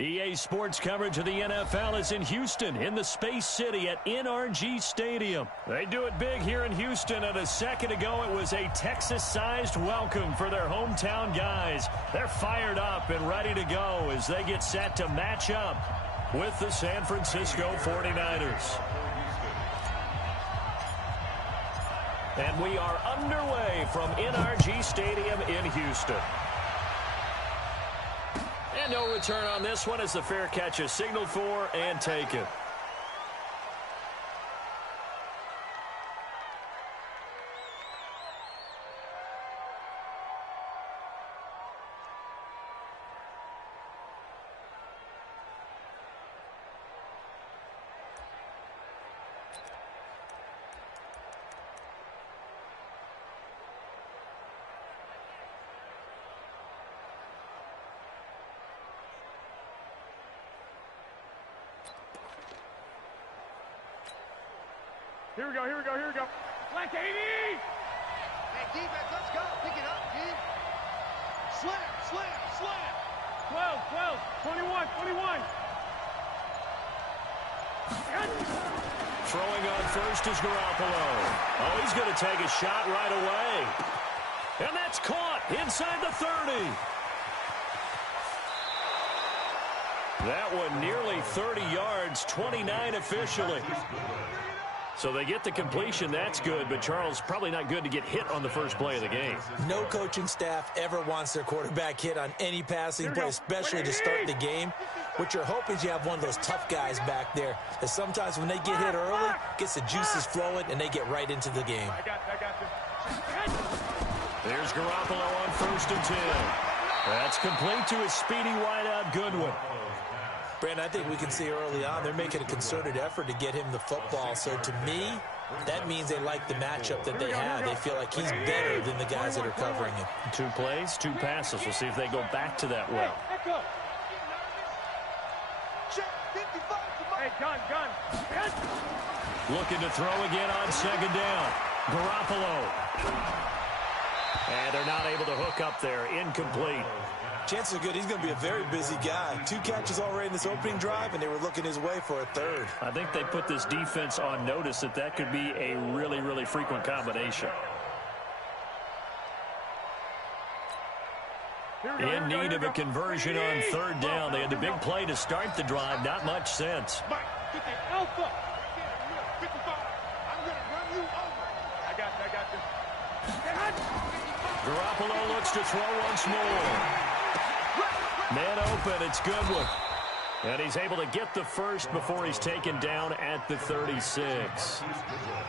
EA Sports coverage of the NFL is in Houston, in the Space City at NRG Stadium. They do it big here in Houston, and a second ago it was a Texas-sized welcome for their hometown guys. They're fired up and ready to go as they get set to match up with the San Francisco 49ers. And we are underway from NRG Stadium in Houston. And no return on this one as the fair catch is signaled for and taken. Here we go, here we go, here we go. Black 80! Hey, defense, let's go. Pick it up, dude. Slam, slam, slam. 12, 21, 21. Throwing on first is Garoppolo. Oh, he's going to take a shot right away. And that's caught inside the 30. That one nearly 30 yards, 29 officially. So they get the completion, that's good, but Charles, probably not good to get hit on the first play of the game. No coaching staff ever wants their quarterback hit on any passing play, especially to start the game. What you're hoping is you have one of those tough guys back there that sometimes when they get hit early, gets the juices flowing, and they get right into the game. I got this. There's Garoppolo on 1st and 10. That's complete to his speedy wideout Goodwin. Brandon, I think we can see early on they're making a concerted effort to get him the football. So to me, that means they like the matchup that they have. They feel like he's better than the guys that are covering him. 2 plays, 2 passes. We'll see if they go back to that well. Hey, gun. Looking to throw again on 2nd down. Garoppolo. And they're not able to hook up there. Incomplete. Chances are good he's going to be a very busy guy. 2 catches already in this opening drive, and they were looking his way for a 3rd. I think they put this defense on notice that could be a really, really frequent combination. In need of a conversion on 3rd down. They had the big play to start the drive. Not much sense. Mike, get the alpha. I'm going to run you over. I got this. Garoppolo looks to throw once more. Man open, it's Goodwin. And he's able to get the first before he's taken down at the 36.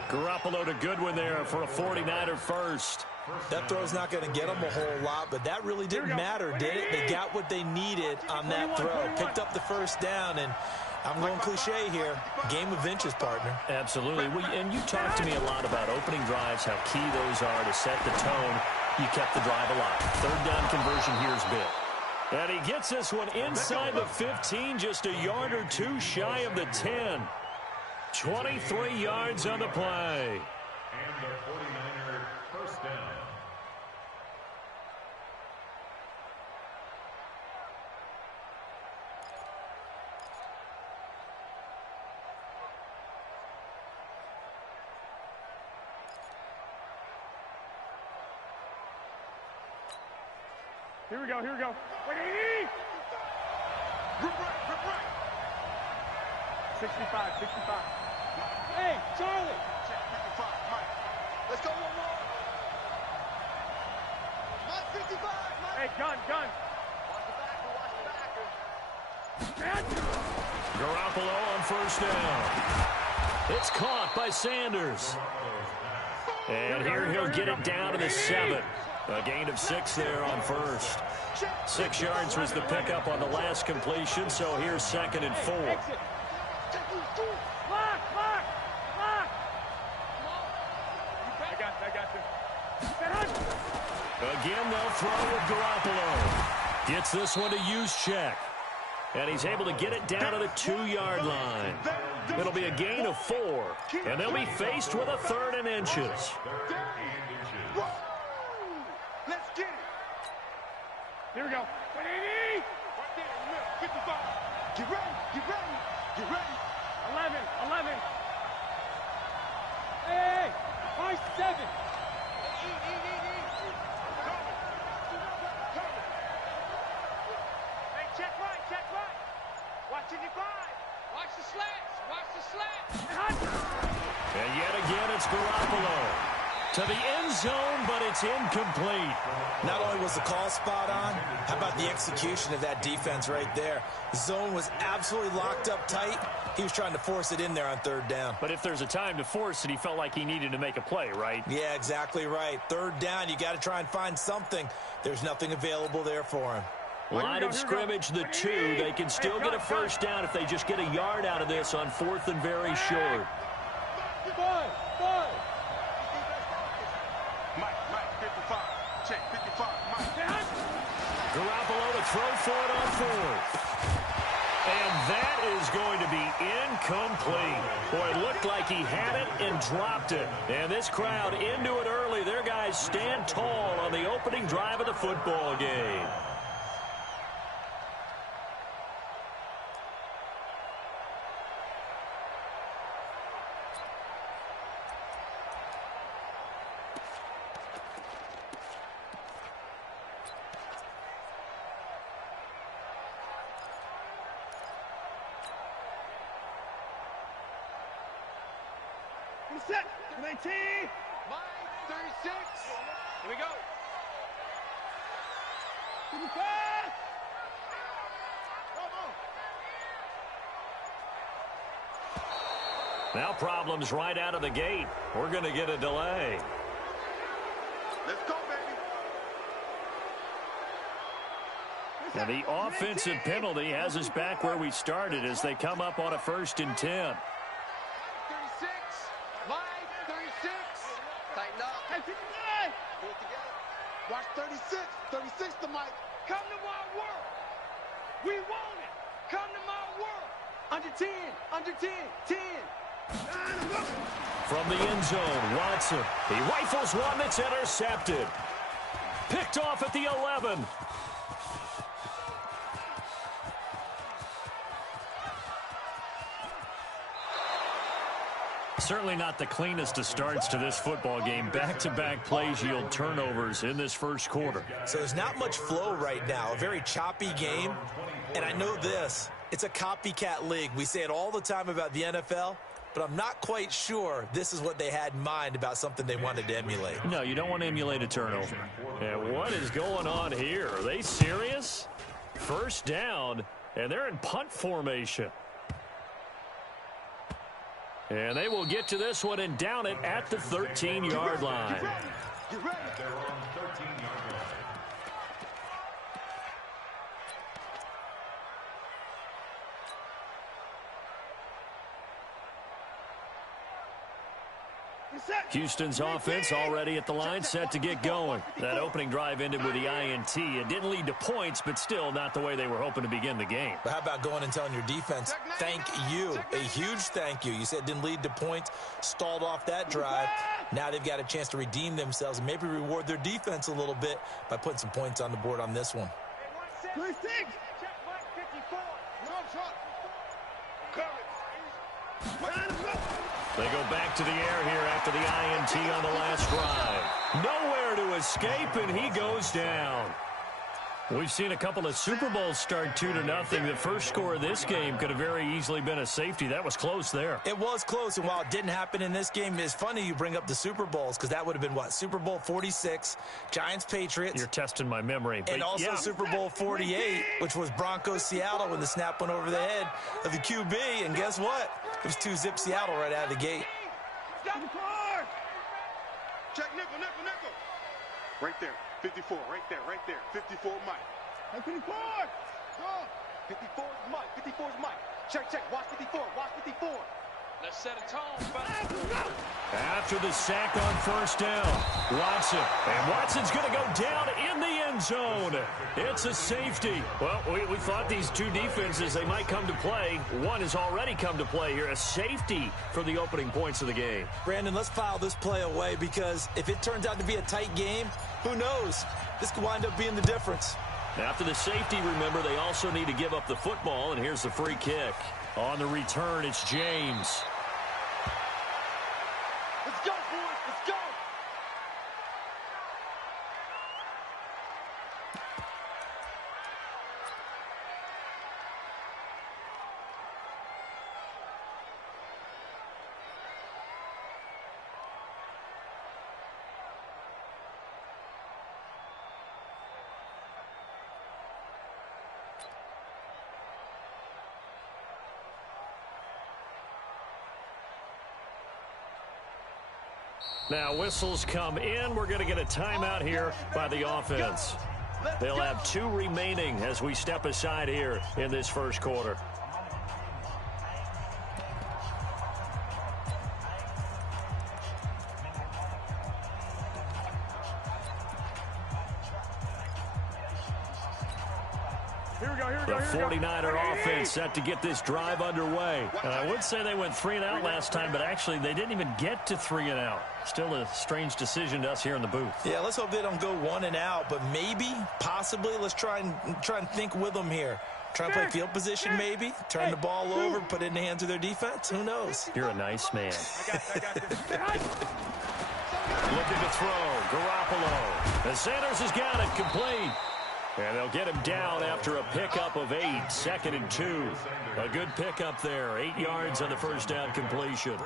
Garoppolo to Goodwin there for a 49er first. That throw's not going to get them a whole lot, but that really didn't matter, did it? They got what they needed on that throw. Picked up the first down, and I'm going cliche here. Game of inches, partner. Absolutely. And you talked to me a lot about opening drives, how key those are to set the tone. You kept the drive alive. 3rd down conversion here is big. And he gets this one inside the 15, just a yard or 2 shy of the 10. 23 yards on the play. And the 49er first down. Here we go. Wait, 80! Rip right. 65. Hey, Charlie! Check, 55, Mike. Let's go, 1-1. Mike, 55, Mike. Hey, gun. Watch the backer. Garoppolo on 1st down. It's caught by Sanders. And here he'll get it down to the 7. A gain of 6 there on 1st. 6 yards was the pickup on the last completion, so here's 2nd and 4. Lock! I got this. Again, they'll throw with Garoppolo. Gets this one to Juszczyk. And he's able to get it down to the 2-yard line. It'll be a gain of 4. And they'll be faced with a 3rd and inches. Let's get it. Here we go. 180. Right there, 55. Get ready, get ready, get ready. 11, 11. Hey, my 7. Hey, check right. Watch it, 5. Watch the slats, watch the slats. And yet again, it's Garoppolo. To the end zone, but it's incomplete. Not only was the call spot on, how about the execution of that defense right there? The zone was absolutely locked up tight. He was trying to force it in there on 3rd down. But if there's a time to force it, he felt like he needed to make a play, right? Yeah, exactly right. 3rd down, you got to try and find something. There's nothing available there for him. Line of scrimmage, the 2. They can still get a 1st down if they just get a yard out of this on 4th and very short. Mike, 55. Check, 55. Mike. Garoppolo to throw for it on 4th. And that is going to be incomplete. Boy, it looked like he had it and dropped it. And this crowd into it early. Their guys stand tall on the opening drive of the football game. Set. 19. Mike, 36. Here we go. 55. Now problems right out of the gate. We're going to get a delay. Let's go, baby. And the offensive penalty has us back where we started as they come up on a 1st and 10. Watch 36. 36 to Mike. Come to my world. We want it. Come to my world. Under 10. Under 10. 10. From the end zone, Watson. He rifles one that's intercepted. Picked off at the 11. Certainly not the cleanest of starts to this football game. Back-to-back plays yield turnovers in this 1st quarter. So there's not much flow right now. A very choppy game. And I know this. It's a copycat league. We say it all the time about the NFL, but I'm not quite sure this is what they had in mind about something they wanted to emulate. No, you don't want to emulate a turnover. And what is going on here? Are they serious? 1st down, and they're in punt formation. And they will get to this one and down it at the 13-yard line. Get ready. They're on 13-yard line. Houston's offense already at the line, set to get going. That opening drive ended with the INT. It didn't lead to points, but still not the way they were hoping to begin the game. But how about going and telling your defense, thank you, a huge thank you. You said it didn't lead to points, stalled off that drive. Now they've got a chance to redeem themselves and maybe reward their defense a little bit by putting some points on the board on this one. 36. Check Mike 54. They go back to the air here after the INT on the last drive. Nowhere to escape, and he goes down. We've seen a couple of Super Bowls start 2-0. The first score of this game could have very easily been a safety. That was close there. It was close, and while it didn't happen in this game, it's funny you bring up the Super Bowls because that would have been, what, Super Bowl 46, Giants-Patriots. You're testing my memory. And also yeah. Super Bowl 48, which was Broncos-Seattle when the snap went over the head of the QB. And guess what? It was 2-zip Seattle right out of the gate. Check nickel. Right there. 54, right there. 54 Mike. 54! Go! 54 is Mike. 54 is Mike. Check. Watch 54. Let's set a tone. After the sack on first down, Watson. And Watson's going to go down in the end zone. It's a safety. Well, we thought these two defenses, they might come to play. One has already come to play here. A safety for the opening points of the game. Brandon, let's file this play away because if it turns out to be a tight game, who knows? This could wind up being the difference. After the safety, remember, they also need to give up the football, and here's the free kick. On the return, it's James. Let's go, boys. Let's go. Now whistles come in. We're going to get a timeout here by the offense. They'll have 2 remaining as we step aside here in this first quarter. The 49er offense set to get this drive underway. And I would say they went 3 and out last time, but actually they didn't even get to 3 and out. Still a strange decision to us here in the booth. Yeah, let's hope they don't go 1 and out, but maybe, possibly, let's try and think with them here. Try and play field position maybe, turn the ball over, put it in the hands of their defense. Who knows? You're a nice man. I got this. Looking to throw, Garoppolo. And Sanders has got it complete. And they'll get him down after a pickup of 8, 2nd and 2. A good pickup there, 8 yards on the first down completion.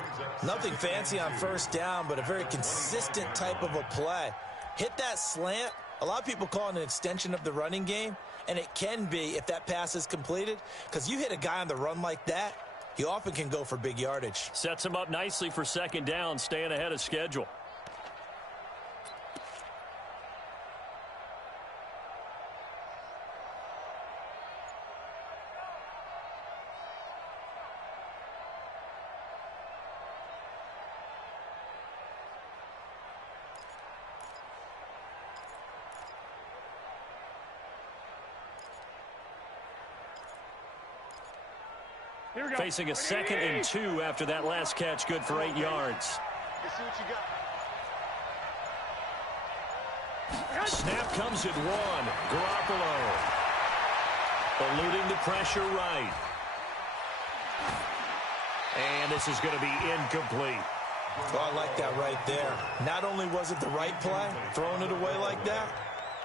Nothing fancy on first down, but a very consistent type of a play. Hit that slant. A lot of people call it an extension of the running game, and it can be if that pass is completed, because you hit a guy on the run like that, he often can go for big yardage. Sets him up nicely for second down, staying ahead of schedule. Facing a 2nd and 2 after that last catch, good for 8 yards. Let's see what you got. Snap comes at 1. Garoppolo eluding the pressure right. And this is going to be incomplete. Oh, I like that right there. Not only was it the right play, throwing it away like that,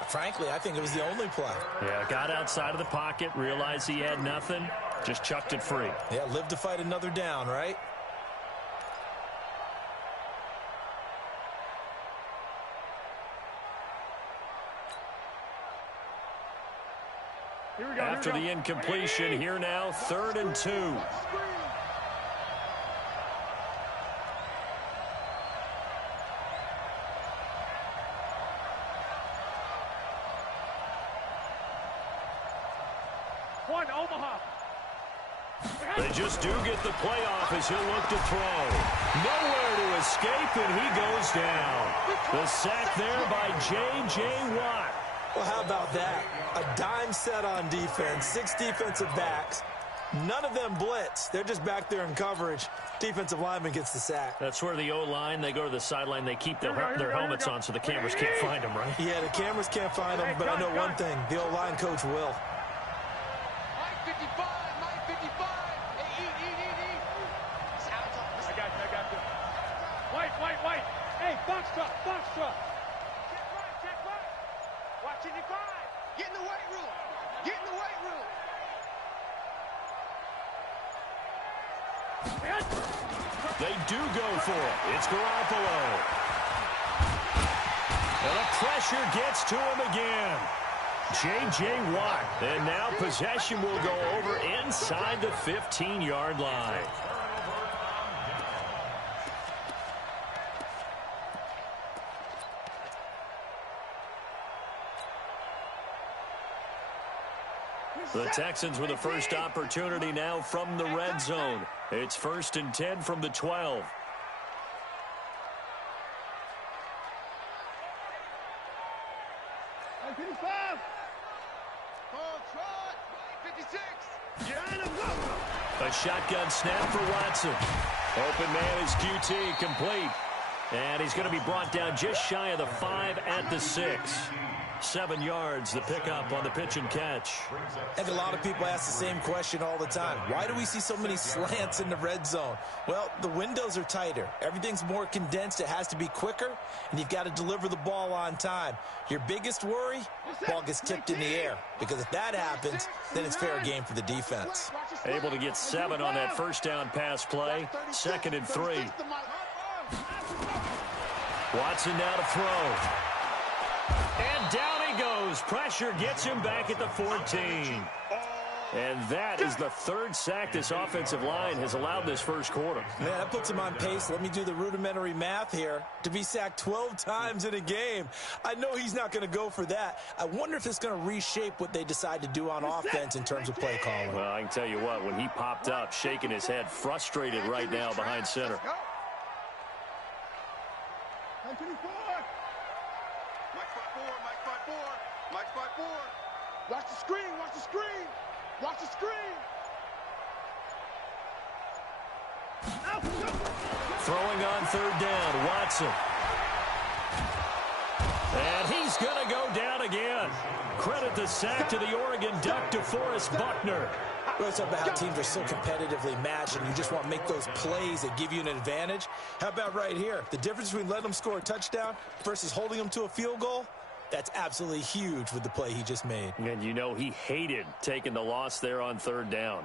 frankly, I think it was the only play. Yeah, got outside of the pocket, realized he had nothing, just chucked it free. Yeah, live to fight another down, right? After the incompletion, here now, 3rd and 2. They just do get the playoff as he'll look to throw. Nowhere to escape, and he goes down. The sack there by J.J. Watt. Well, how about that? A dime set on defense, 6 defensive backs. None of them blitz. They're just back there in coverage. Defensive lineman gets the sack. That's where the O-line, they go to the sideline, they keep their helmets on so the cameras can't find them, right? Yeah, the cameras can't find them, but I know one thing. The O-line coach will. Mike 55, Mike 55. Hey, eat. I got you. White. Hey, box truck. Check right. Watch it, 5. Get in the weight room. They do go for it. It's Garoppolo. And the pressure gets to him again. J.J. Watt. And now possession will go over inside the 15-yard line. The Texans with the first opportunity now from the red zone. It's 1st and 10 from the 12. A shotgun snap for Watson. Open man is QT, complete. And he's going to be brought down just shy of the 5 at the 6. 7 yards, the pickup on the pitch and catch. I think a lot of people ask the same question all the time. Why do we see so many slants in the red zone? Well, the windows are tighter. Everything's more condensed. It has to be quicker, and you've got to deliver the ball on time. Your biggest worry, ball gets tipped in the air, because if that happens, then it's fair game for the defense. Able to get 7 on that first down pass play. 2nd and 3. Watson now to throw. And down he goes. Pressure gets him back at the 14. And that is the 3rd sack this offensive line has allowed this first quarter. Man, that puts him on pace. Let me do the rudimentary math here. To be sacked 12 times in a game, I know he's not going to go for that. I wonder if it's going to reshape what they decide to do on offense in terms of play calling. Well, I can tell you what, when he popped up, shaking his head, frustrated right now behind center. Watch the screen, watch the screen, watch the screen. Throwing on 3rd down, Watson. And he's going to go down again. Credit the sack to the Oregon Duck, DeForest Buckner. Let's talk about how teams are so competitively matched, and you just want to make those plays that give you an advantage. How about right here? The difference between letting them score a touchdown versus holding them to a field goal? That's absolutely huge with the play he just made. And you know he hated taking the loss there on 3rd down.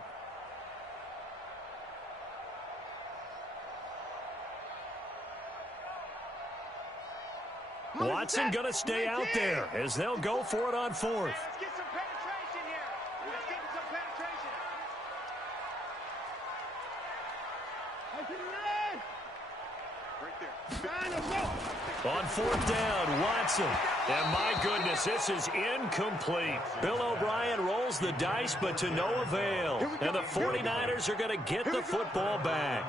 Watson going to stay out there as they'll go for it on 4th. Let's get some penetration here. Let's get some penetration. Right there. On 4th down, Watson. And my goodness, this is incomplete. Bill O'Brien rolls the dice, but to no avail. And the 49ers are going to get the football back.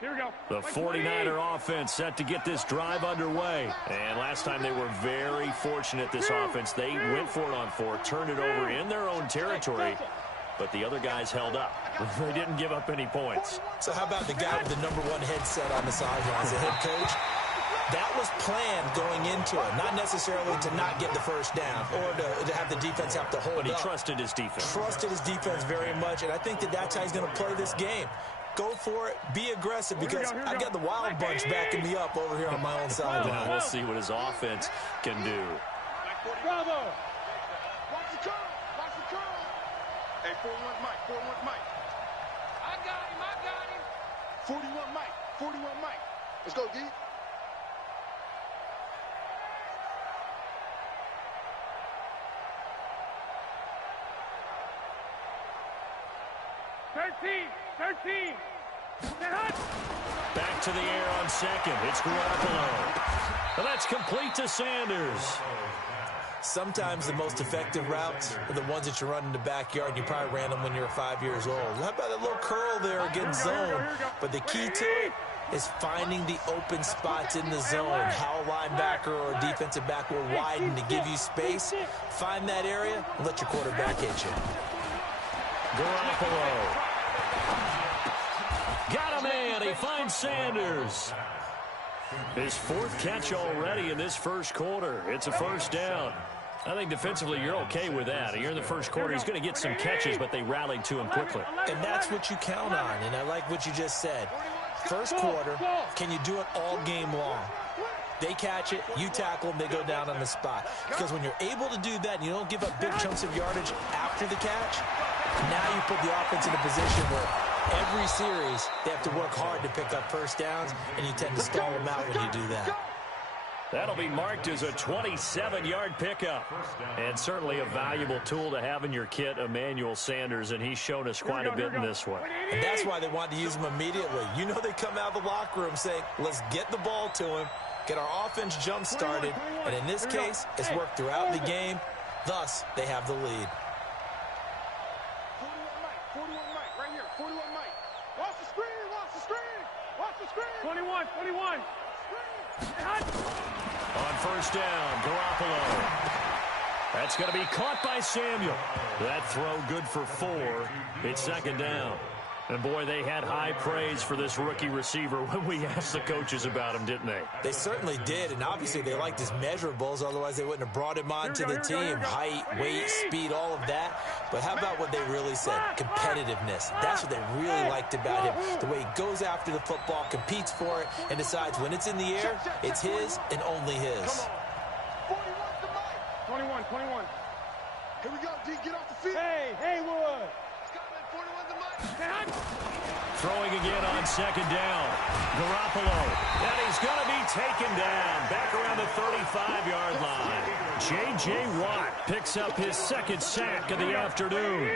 Here we go. The 49er offense set to get this drive underway. And last time they were very fortunate, this offense. They went for it on 4, turned it over in their own territory, but the other guys held up. They didn't give up any points. So how about the guy with the #1 headset on the sidelines, the head coach? That was planned going into it, not necessarily to not get the first down or to have the defense have to hold up. But he trusted his defense. Trusted his defense very much, and I think that's how he's going to play this game. Go for it. Be aggressive, because I got the wild bunch backing me up over here on my own sideline. We'll see what his offense can do. Bravo. Watch the curl. Watch the curl. Hey, 4-1 Mike. 4-1 Mike. I got him. 41 Mike. 41 Mike. Let's go, D. Thirteen. Back to the air on 2nd. It's Garoppolo. And that's complete to Sanders. Sometimes the most effective routes are the ones that you run in the backyard, and you probably ran them when you were 5 years old. How about that little curl there against zone? But the key to it is finding the open spots in the zone. How a linebacker or a defensive back will widen to give you space. Find that area and let your quarterback hit you. Garoppolo. Got a man. He finds Sanders. His 4th catch already in this first quarter. It's a first down. I think defensively you're okay with that. Here in the first quarter, he's going to get some catches, but they rallied to him quickly. And that's what you count on, and I like what you just said. First quarter, can you do it all game long? They catch it, you tackle them, they go down on the spot. Because when you're able to do that and you don't give up big chunks of yardage after the catch, now you put the offense in a position where every series they have to work hard to pick up first downs, and you tend to stall them out when you do that. That'll be marked as a 27-yard pickup. And certainly a valuable tool to have in your kit, Emmanuel Sanders, and he's shown us quite a bit in this one. And that's why they wanted to use him immediately. You know they come out of the locker room saying, let's get the ball to him, get our offense jump-started, and in this case, it's worked throughout the game. Thus, they have the lead. 41 Mike, right here. 41 Mike. Watch the screen, watch the screen, watch the screen. 21. On first down, Garoppolo. That's going to be caught by Samuel. That throw good for 4. It's second down. And, boy, they had high praise for this rookie receiver when we asked the coaches about him, didn't they? They certainly did, and obviously they liked his measurables. Otherwise, they wouldn't have brought him on to the team. Height, weight, speed, all of that. But how about what they really said? Competitiveness. That's what they really liked about him. The way he goes after the football, competes for it, and decides when it's in the air, it's his and only his. 21. Here we go, D. Get off the field. Hey, Haywood. Throwing again on second down. Garoppolo. And he's going to be taken down. Back around the 35-yard line. J.J. Watt picks up his second sack of the afternoon.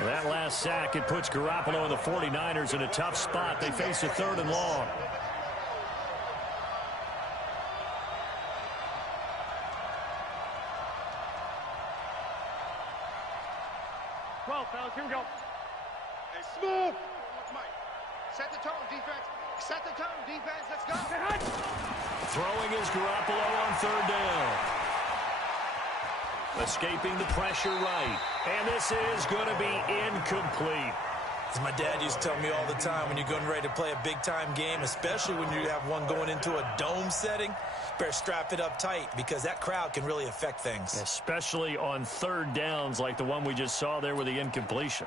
That last sack, it puts Garoppolo and the 49ers in a tough spot. They face a 3rd and long. Fellas, here we go. Hey, smooth. Mike, set the tone, defense. Set the tone, defense. Let's go. Throwing is Garoppolo on 3rd down. Escaping the pressure right. And this is going to be incomplete. As my dad used to tell me all the time, when you're going ready to play a big-time game, especially when you have one going into a dome setting, better strap it up tight because that crowd can really affect things. Especially on 3rd downs like the one we just saw there with the incompletion.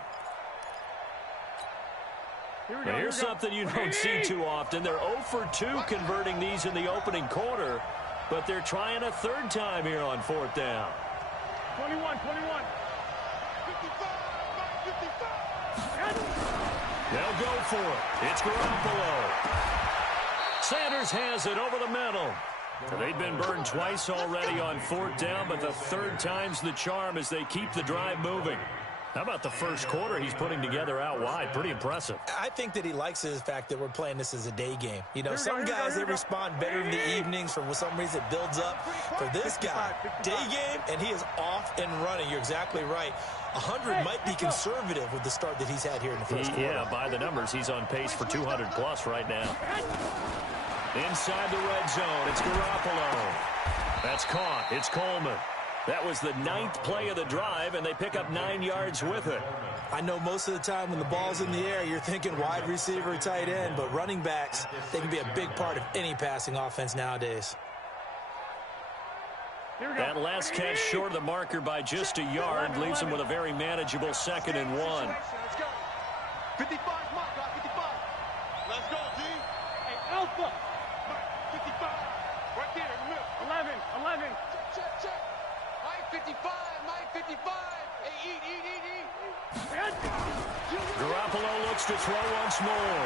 Here's something you don't see too often. They're 0 for 2 converting these in the opening quarter, but they're trying a 3rd time here on 4th down. 21. 55. They'll go for it. It's Garoppolo. Sanders has it over the middle. They've been burned twice already on 4th down, but the 3rd time's the charm as they keep the drive moving. How about the first quarter he's putting together out wide? Pretty impressive. I think that he likes the fact that we're playing this as a day game. You know, some guys, they respond better in the evenings. For some reason, it builds up. For this guy, day game, and he is off and running. You're exactly right. 100 might be conservative with the start that he's had here in the first quarter. Yeah, by the numbers, he's on pace for 200-plus right now. Inside the red zone, it's Garoppolo. That's caught. It's Coleman. That was the 9th play of the drive, and they pick up 9 yards with it. I know most of the time when the ball's in the air, you're thinking wide receiver, tight end, but running backs, they can be a big part of any passing offense nowadays. That last catch short of the marker by just a yard leaves him with a very manageable 2nd and 1. Let's go. 55, Mike, 55. Let's go, D. Hey, Alpha. Mike, 55. Right there in the middle. 11. Check. Mike, 55. Mike, 55. Hey, eat. Garoppolo looks to throw once more.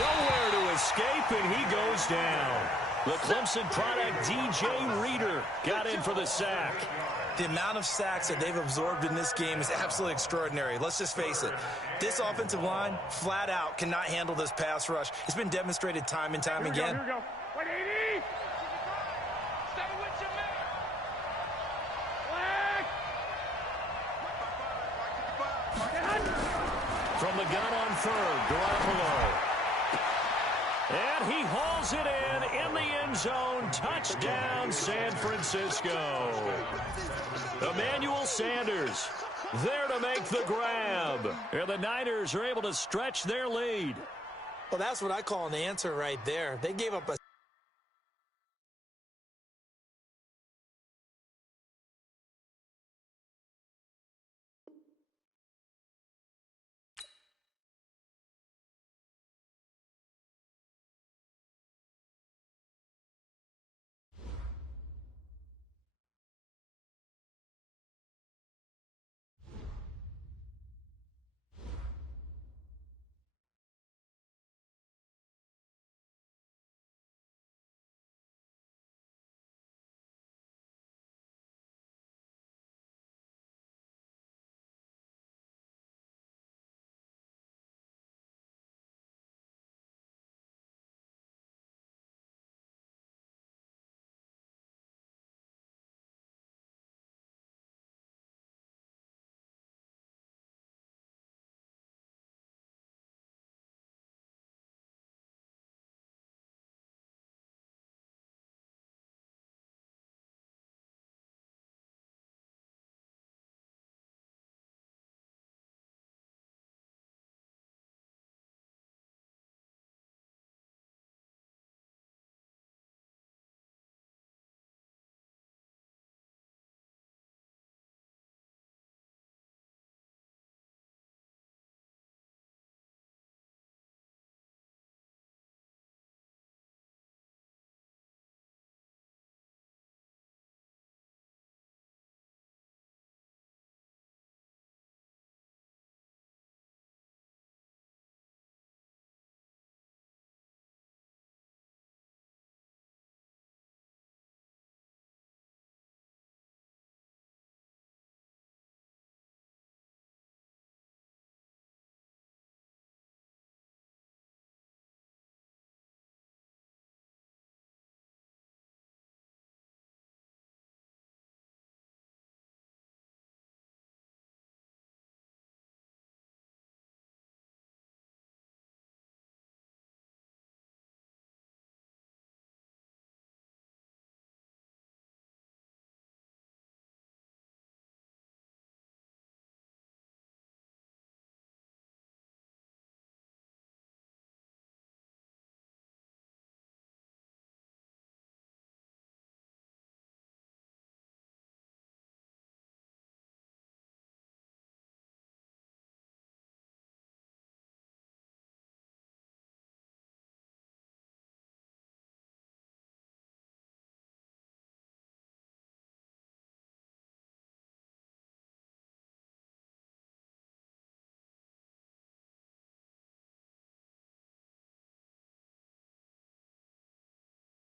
Nowhere to escape, and he goes down. The Clemson product, DJ Reader, got in for the sack. The amount of sacks that they've absorbed in this game is absolutely extraordinary. Let's just face it. This offensive line, flat out, cannot handle this pass rush. It's been demonstrated time and time again. Here we go. 180. Stay with your man. From the gun on 3rd, Garoppolo. And he hauls it in the end zone. Touchdown, San Francisco. Emmanuel Sanders there to make the grab. And the Niners are able to stretch their lead. Well, that's what I call an answer right there. They gave up a